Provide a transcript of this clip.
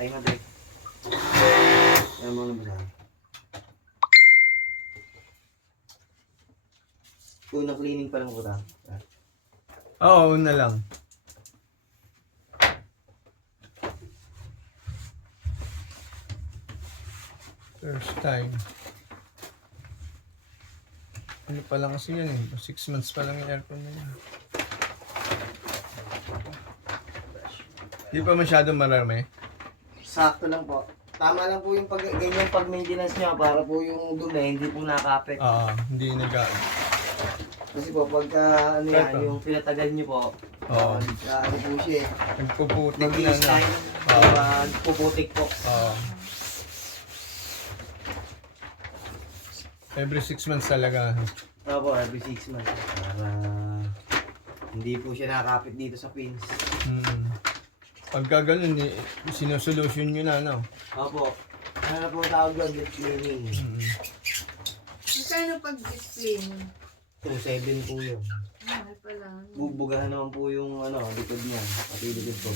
Tayo nga, Drake. Ayan mo na ba saan? Unang cleaning pa lang po ta. Oo, una lang. First time. Ano pa lang kasi yan eh. 6 months pa lang yung aircon na yan. Hindi pa masyado marami. Sakto lang po. Tama lang po yung ganyan pag-maintenance niya para po yung dumi hindi po nakaka-affect. Oo, hindi Kasi po pagka ano yan, Ito. yung pinatagal niyo po, Oo. ano po siya eh. Nagpuputik na Mag-iis na. time, Oo. puputik po. Oo. Every 6 months talaga. Opo, every 6 months. Para hindi po siya nakakapit dito sa pins. Pagka ganun, sinusolusyon nyo na, no? Opo. Ano na po tawag doon? Deep cleaning. Magkano pag-display mo? 2.7 po yun. Mahal pala. Bubugahan naman po yung ano, likod niya. Pati likod po.